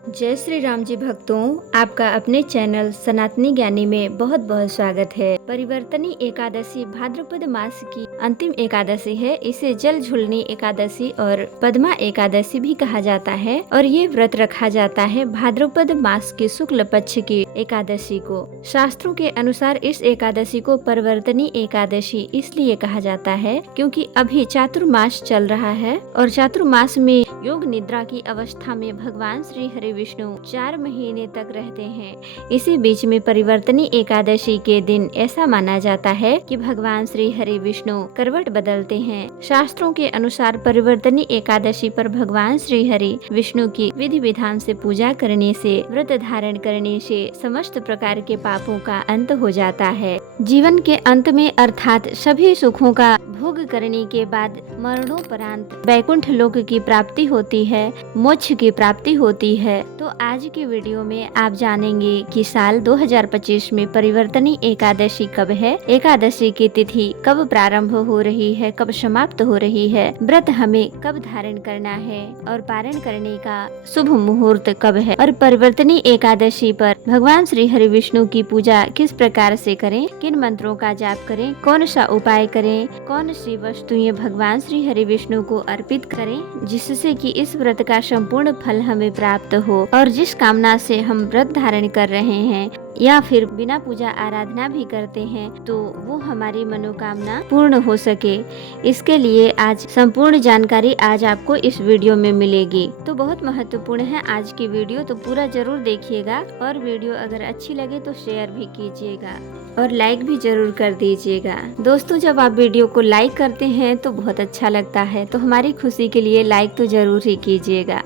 जय श्री राम जी भक्तों, आपका अपने चैनल सनातनी ज्ञानी में बहुत बहुत स्वागत है। परिवर्तनी एकादशी भाद्रपद मास की अंतिम एकादशी है। इसे जल झुलनी एकादशी और पद्मा एकादशी भी कहा जाता है और ये व्रत रखा जाता है भाद्रपद मास के शुक्ल पक्ष की एकादशी को। शास्त्रों के अनुसार इस एकादशी को परिवर्तनी एकादशी इसलिए कहा जाता है क्योंकि अभी चातुर्मास चल रहा है और चातुर्मास में योग निद्रा की अवस्था में भगवान श्री हरि विष्णु 4 महीने तक रहते हैं। इसी बीच में परिवर्तनी एकादशी के दिन ऐसा माना जाता है कि भगवान श्री हरि विष्णु करवट बदलते हैं। शास्त्रों के अनुसार परिवर्तनी एकादशी पर भगवान श्री हरि विष्णु की विधि विधान से पूजा करने से, व्रत धारण करने से समस्त प्रकार के पापों का अंत हो जाता है। जीवन के अंत में अर्थात सभी सुखों का भोग करने के बाद मरणोपरांत वैकुंठ लोक की प्राप्ति होती है, मोक्ष की प्राप्ति होती है। तो आज की वीडियो में आप जानेंगे कि साल 2025 में परिवर्तनी एकादशी कब है, एकादशी की तिथि कब प्रारंभ हो रही है, कब समाप्त हो रही है, व्रत हमें कब धारण करना है और पारण करने का शुभ मुहूर्त कब है और परिवर्तनी एकादशी पर भगवान श्री हरि विष्णु की पूजा किस प्रकार से करें, किन मंत्रों का जाप करें, कौन सा उपाय करें, कौन सी वस्तुएं भगवान श्री हरि विष्णु को अर्पित करें जिससे कि इस व्रत का संपूर्ण फल हमें प्राप्त हो और जिस कामना से हम व्रत धारण कर रहे हैं या फिर बिना पूजा आराधना भी करते हैं तो वो हमारी मनोकामना पूर्ण हो सके। इसके लिए आज संपूर्ण जानकारी आज आपको इस वीडियो में मिलेगी। तो बहुत महत्वपूर्ण है आज की वीडियो, तो पूरा जरूर देखिएगा और वीडियो अगर अच्छी लगे तो शेयर भी कीजिएगा और लाइक भी जरूर कर दीजिएगा। दोस्तों, जब आप वीडियो को लाइक करते हैं तो बहुत अच्छा लगता है, तो हमारी खुशी के लिए लाइक तो जरूर ही कीजिएगा।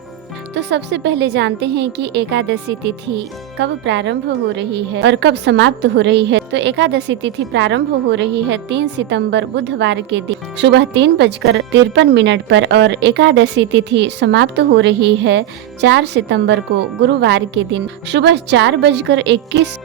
तो सबसे पहले जानते हैं कि एकादशी तिथि कब प्रारंभ हो रही है और कब समाप्त हो रही है। तो एकादशी तिथि प्रारंभ हो रही है 3 सितंबर बुधवार के दिन सुबह 3:53 पर और एकादशी तिथि समाप्त हो रही है 4 सितंबर को गुरुवार के दिन सुबह 4:21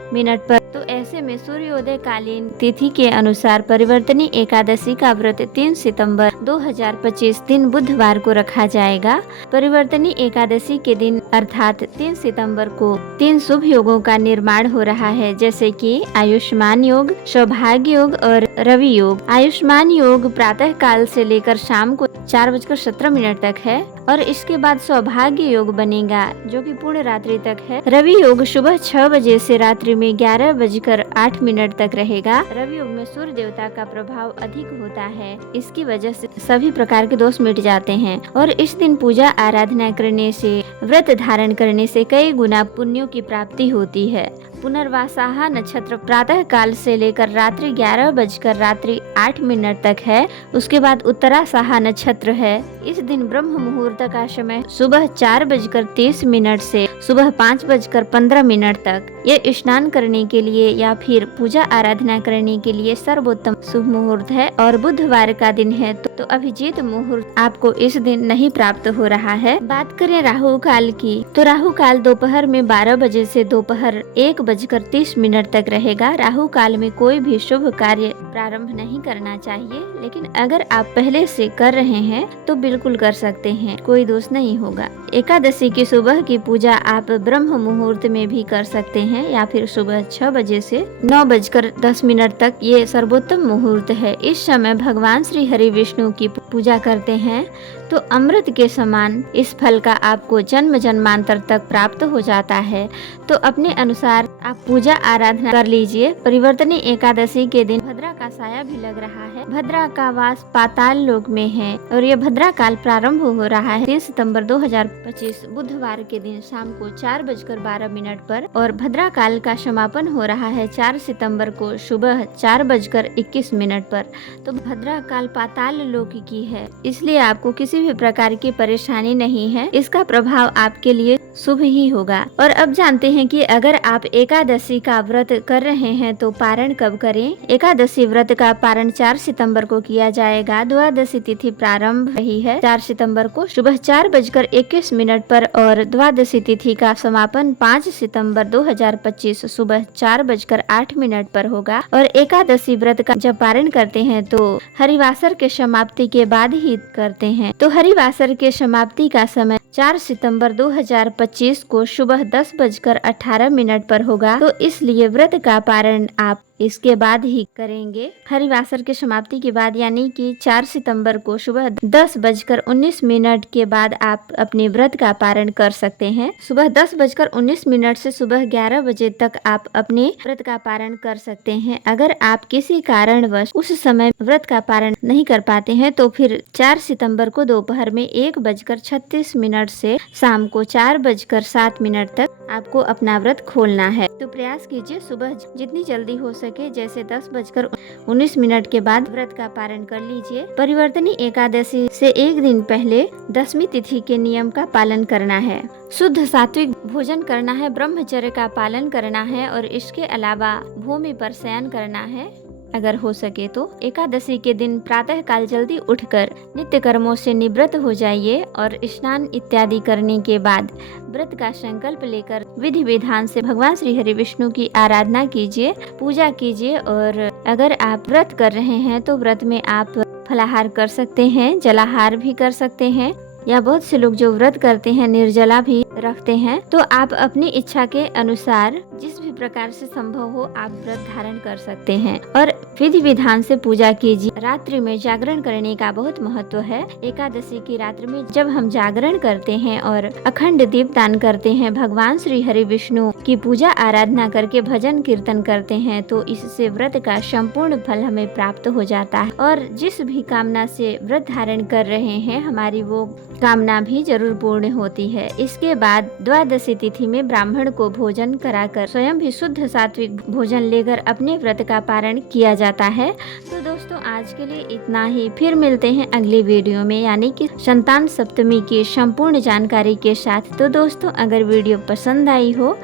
पर। तो ऐसे में सूर्योदय कालीन तिथि के अनुसार परिवर्तनी एकादशी का व्रत 3 सितंबर 2025 दिन बुधवार को रखा जाएगा। परिवर्तनी एकादशी के दिन अर्थात 3 सितंबर को 3 शुभ योगों का निर्माण हो रहा है, जैसे कि आयुष्मान योग, सौभाग्य योग और रवि योग। आयुष्मान योग प्रातः काल से लेकर शाम को 4:17 तक है और इसके बाद सौभाग्य योग बनेगा जो कि पूर्ण रात्रि तक है। रवि योग सुबह 6 बजे से रात्रि में 11:08 तक रहेगा। रवि योग में सूर्य देवता का प्रभाव अधिक होता है, इसकी वजह से सभी प्रकार के दोष मिट जाते हैं और इस दिन पूजा आराधना करने से, व्रत धारण करने से कई गुना पुण्यों की प्राप्ति होती है। पुनर्वासाहा नक्षत्र प्रातः काल से लेकर रात्रि 11:08 तक है। उसके बाद उत्तरासाहा नक्षत्र है। इस दिन ब्रह्म मुहूर्त का समय सुबह 4:30 से सुबह 5:15 तक। यह स्नान करने के लिए या फिर पूजा आराधना करने के लिए सर्वोत्तम शुभ मुहूर्त है और बुधवार का दिन है तो अभिजीत मुहूर्त आपको इस दिन नहीं प्राप्त हो रहा है। बात करें राहु काल की, तो राहु काल दोपहर में 12 बजे से दोपहर 1:30 तक रहेगा। राहु काल में कोई भी शुभ कार्य प्रारंभ नहीं करना चाहिए, लेकिन अगर आप पहले से कर रहे हैं तो बिल्कुल कर सकते हैं, कोई दोष नहीं होगा। एकादशी की सुबह की पूजा आप ब्रह्म मुहूर्त में भी कर सकते हैं या फिर सुबह 6 बजे से 9:10 तक ये सर्वोत्तम मुहूर्त है। इस समय भगवान श्री हरि विष्णु की पूजा करते हैं तो अमृत के समान इस फल का आपको जन्म जन्मांतर तक प्राप्त हो जाता है। तो अपने अनुसार आप पूजा आराधना कर लीजिए। परिवर्तनी एकादशी के दिन भद्रा का साया भी लग रहा है। भद्रा का वास पाताल लोक में है और यह भद्रा काल प्रारंभ हो रहा है 3 सितंबर 2025 बुधवार के दिन शाम को 4:12 पर और भद्रा काल का समापन हो रहा है 4 सितंबर को सुबह 4:21 पर। तो भद्रा काल पाताल लोक की है, इसलिए आपको किसी भी प्रकार की परेशानी नहीं है। इसका प्रभाव आपके लिए शुभ ही होगा। और अब जानते हैं कि अगर आप एकादशी का व्रत कर रहे हैं तो पारण कब करें। एकादशी व्रत का पारण 4 सितंबर को किया जाएगा। द्वादशी तिथि प्रारंभ रही है 4 सितंबर को सुबह 4:21 पर और द्वादशी तिथि का समापन 5 सितंबर 2025 सुबह 4:08 पर होगा। और एकादशी व्रत का जब पारण करते हैं तो हरिवासर के समाप्ति के बाद ही करते हैं। तो हरिवासर के समाप्ति का समय 4 सितंबर 2025 को सुबह 10:18 पर होगा, तो इसलिए व्रत का पारण आप इसके बाद ही करेंगे। हरिवासर के समाप्ति के बाद यानी कि 4 सितंबर को सुबह 10:19 के बाद आप अपने व्रत का पारण कर सकते हैं। सुबह 10:19 से सुबह 11 बजे तक आप अपने व्रत का पारण कर सकते हैं। अगर आप किसी कारणवश उस समय व्रत का पारण नहीं कर पाते हैं तो फिर 4 सितंबर को दोपहर में 1:36 से शाम को 4:07 तक आपको अपना व्रत खोलना है। तो प्रयास कीजिए सुबह जितनी जल्दी हो सके, जैसे 10:19 के बाद व्रत का पारण कर लीजिए। परिवर्तनी एकादशी से एक दिन पहले 10वीं तिथि के नियम का पालन करना है। शुद्ध सात्विक भोजन करना है, ब्रह्मचर्य का पालन करना है और इसके अलावा भूमि पर शयन करना है अगर हो सके तो। एकादशी के दिन प्रातः काल जल्दी उठकर नित्य कर्मों से निवृत्त हो जाइए और स्नान इत्यादि करने के बाद व्रत का संकल्प लेकर विधि विधान से भगवान श्री हरि विष्णु की आराधना कीजिए, पूजा कीजिए। और अगर आप व्रत कर रहे हैं तो व्रत में आप फलाहार कर सकते हैं, जलाहार भी कर सकते हैं, या बहुत से लोग जो व्रत करते हैं निर्जला भी रखते हैं। तो आप अपनी इच्छा के अनुसार जिस भी प्रकार से संभव हो आप व्रत धारण कर सकते हैं और विधि विधान से पूजा कीजिए। रात्रि में जागरण करने का बहुत महत्व है। एकादशी की रात्रि में जब हम जागरण करते हैं और अखंड दीपदान करते हैं, भगवान श्री हरि विष्णु की पूजा आराधना करके भजन कीर्तन करते हैं, तो इससे व्रत का संपूर्ण फल हमें प्राप्त हो जाता है और जिस भी कामना से व्रत धारण कर रहे हैं हमारी वो कामना भी जरूर पूर्ण होती है। इसके बाद द्वादशी तिथि में ब्राह्मण को भोजन कराकर स्वयं भी शुद्ध सात्विक भोजन लेकर अपने व्रत का पारण किया जाता है। तो दोस्तों आज के लिए इतना ही, फिर मिलते हैं अगली वीडियो में यानी कि संतान सप्तमी की संपूर्ण जानकारी के साथ। तो दोस्तों अगर वीडियो पसंद आई हो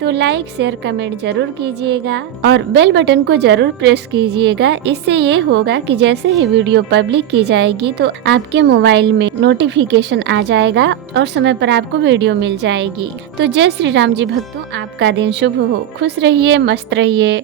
तो लाइक शेयर कमेंट जरूर कीजिएगा और बेल बटन को जरूर प्रेस कीजिएगा। इससे ये होगा कि जैसे ही वीडियो पब्लिक की जाएगी तो आपके मोबाइल में नोटिफिकेशन आ जाएगा और समय पर आपको वीडियो मिल जाएगी। तो जय श्री राम जी भक्तों, आपका दिन शुभ हो, खुश रहिए, मस्त रहिए।